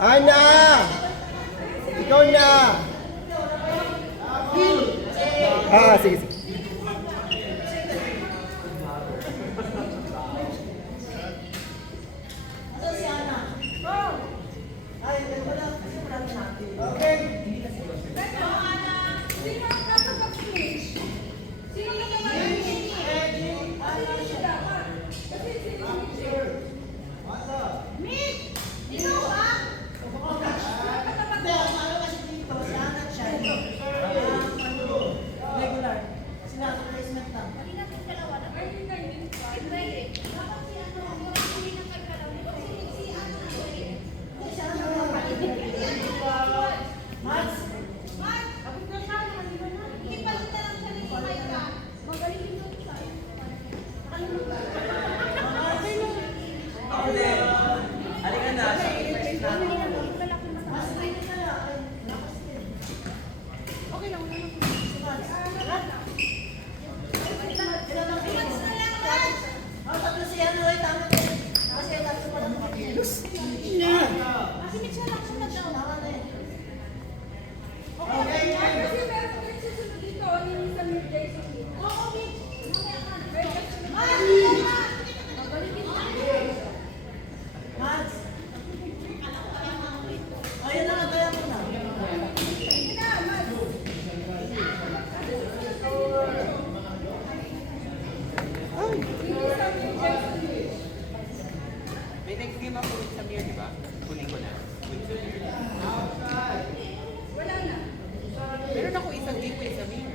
Ana! Ikaw na! Sige, sige. May next game ako with Samir, di ba? Kunin ko na. With Samir. Wala na. Meron ako isang game with Samir.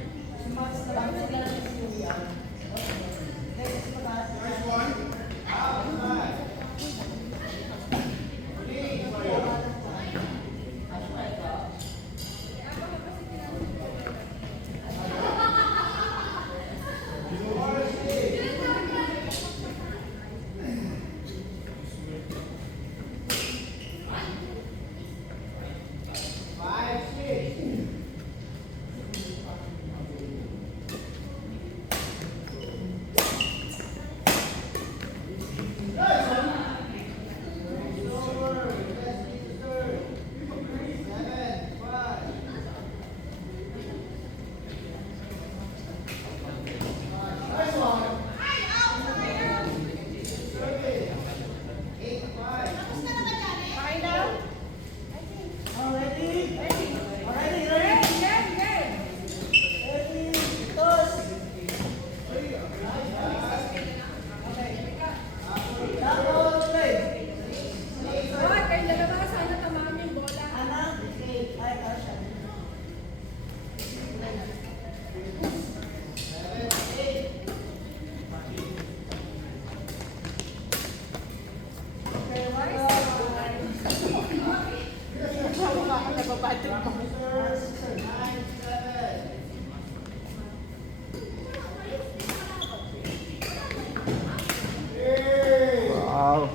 Wow.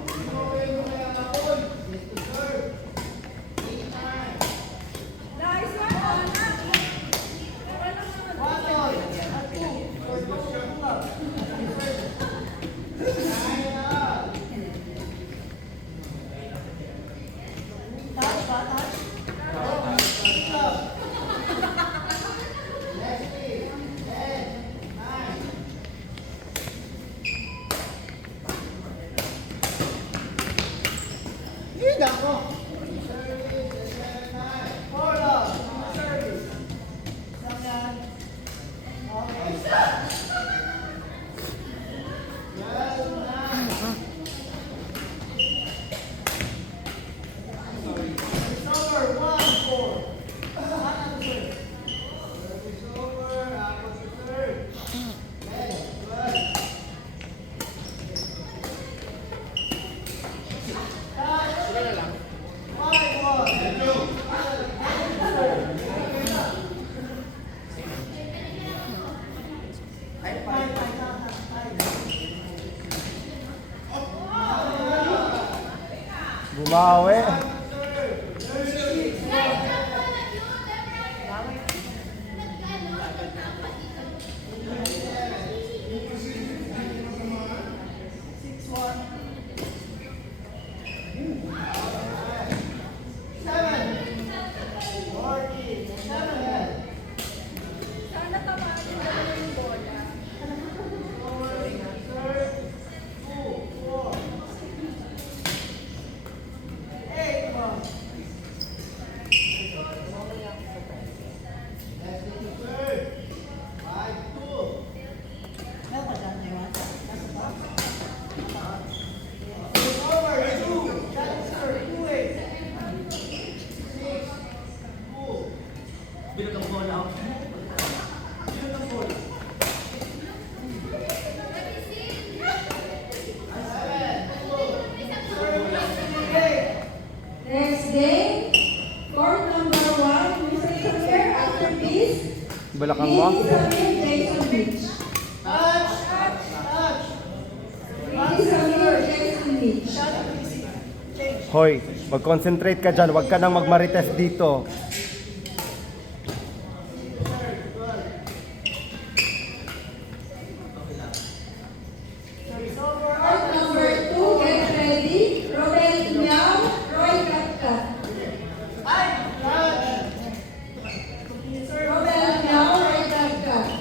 Bumawi. Next game, court number 1, Mr. Samir, after peace. Balakang mo? Ricky Samir, Jason Beach. Ricky Samir, Jason Beach. Hoy, mag-concentrate ka dyan. Huwag ka nang magmarites dito. Court number 2, get ready. Robert Miao, Roy Katkat. Robert Miao, Roy Katkat.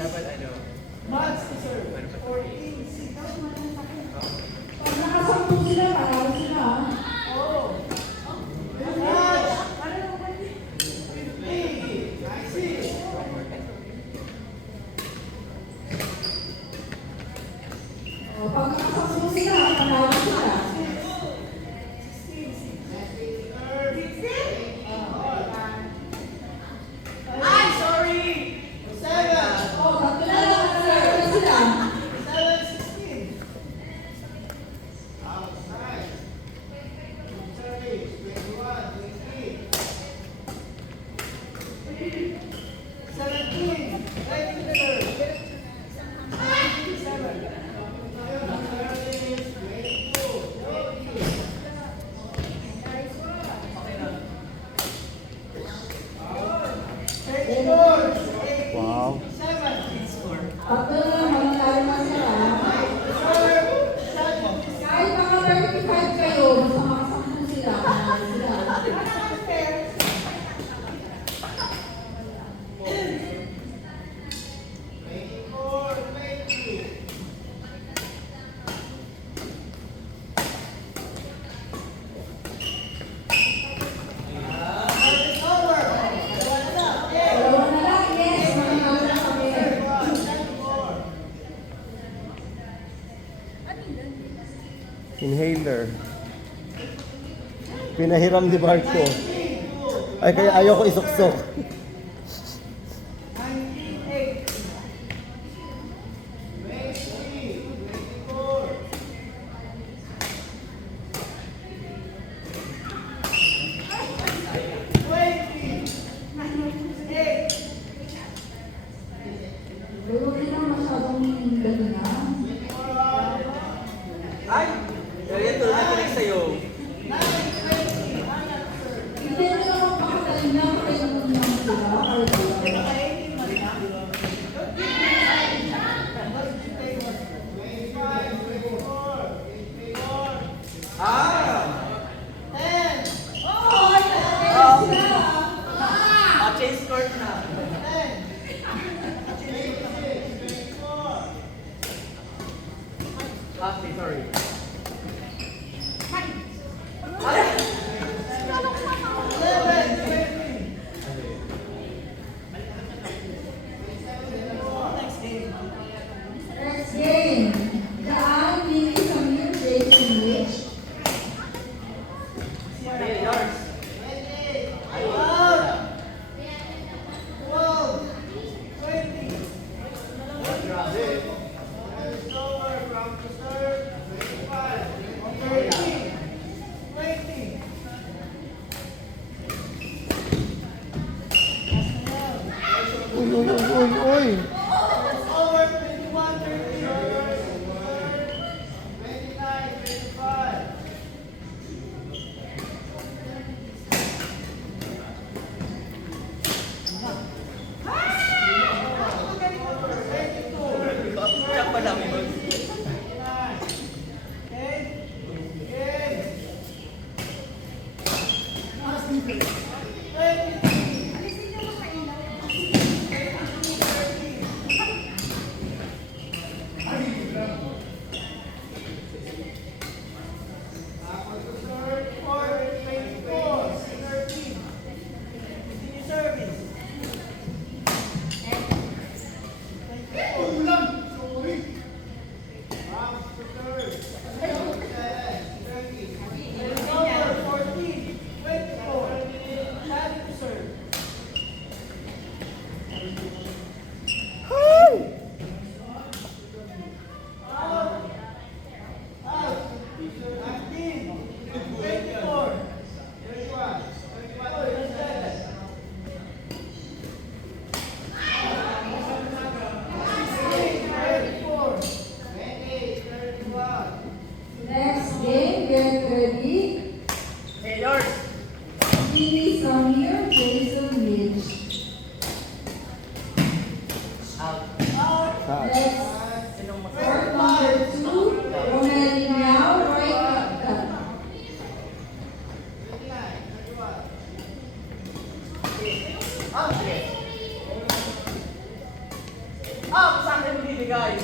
Dapat ano? Pag nakasampu sila, parang sila. Pag nakasampu sila, parang sila. Oh, tatlo na lang, tatlo na sila. Wow. Tatlo na lang, manatalo na sila. Kahit mga 35 kayo, basta makasampu sila, panalo sila. Dalawa na lang, yes, mananalo na kami. Inhaler. Pinahiram ni Marco. Ay, kaya ayoko isuksok. Pero hindi na masyadong gano'n na. Ay! Kaya ito nakinig sa'yo. Hindi na lang makakain na kayo ng uy, uy, uy, uy. Over 21, 30. 29, 35. Check pa lang yun. Next game, get ready. Mimi Samir, Jason Mitch. Next, court number 2, Romeli Miao, Roy Captain. Sa akin bibigay.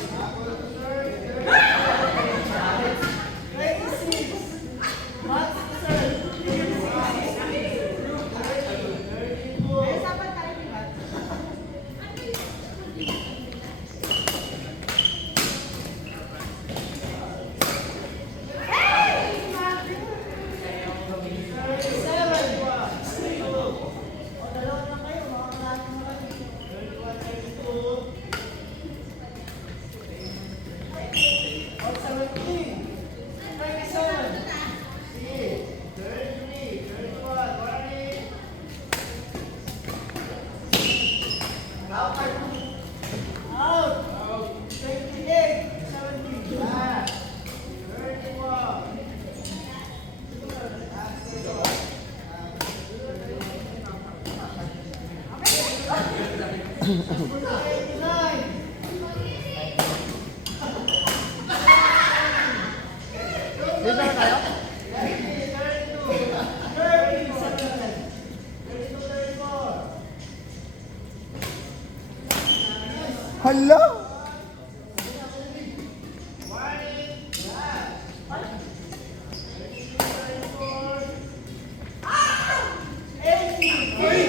Hala!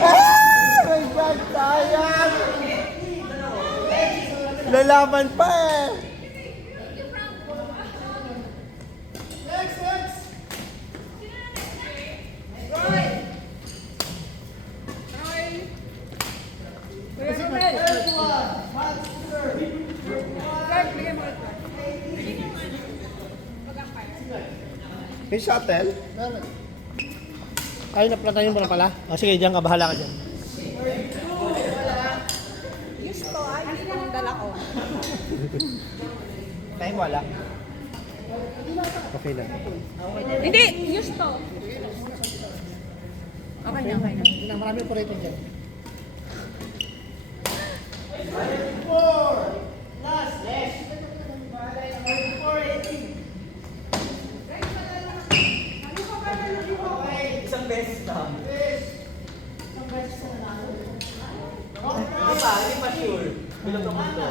Ah! My God, sayang! Lalaban pa eh! May shuttle? Ay, naplatayin mo na pala. O sige, diyan ka. Bahala ka dyan. Gusto, ay, gusto ang dala ko. Tayo wala. Okay lang. Hindi, gusto. Okay na, okay na. Marami po rito dyan. Isang beses lang. Hindi pa sure. Bilog ang mundo.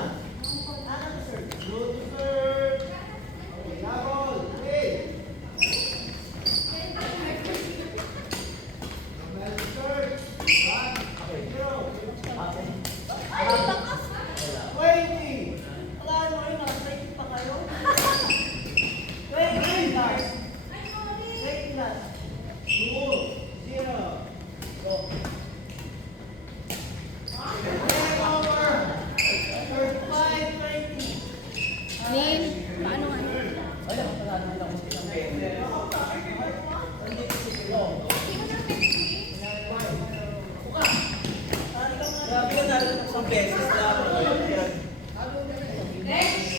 Nin, paano nga? Grabe na. isang beses lang.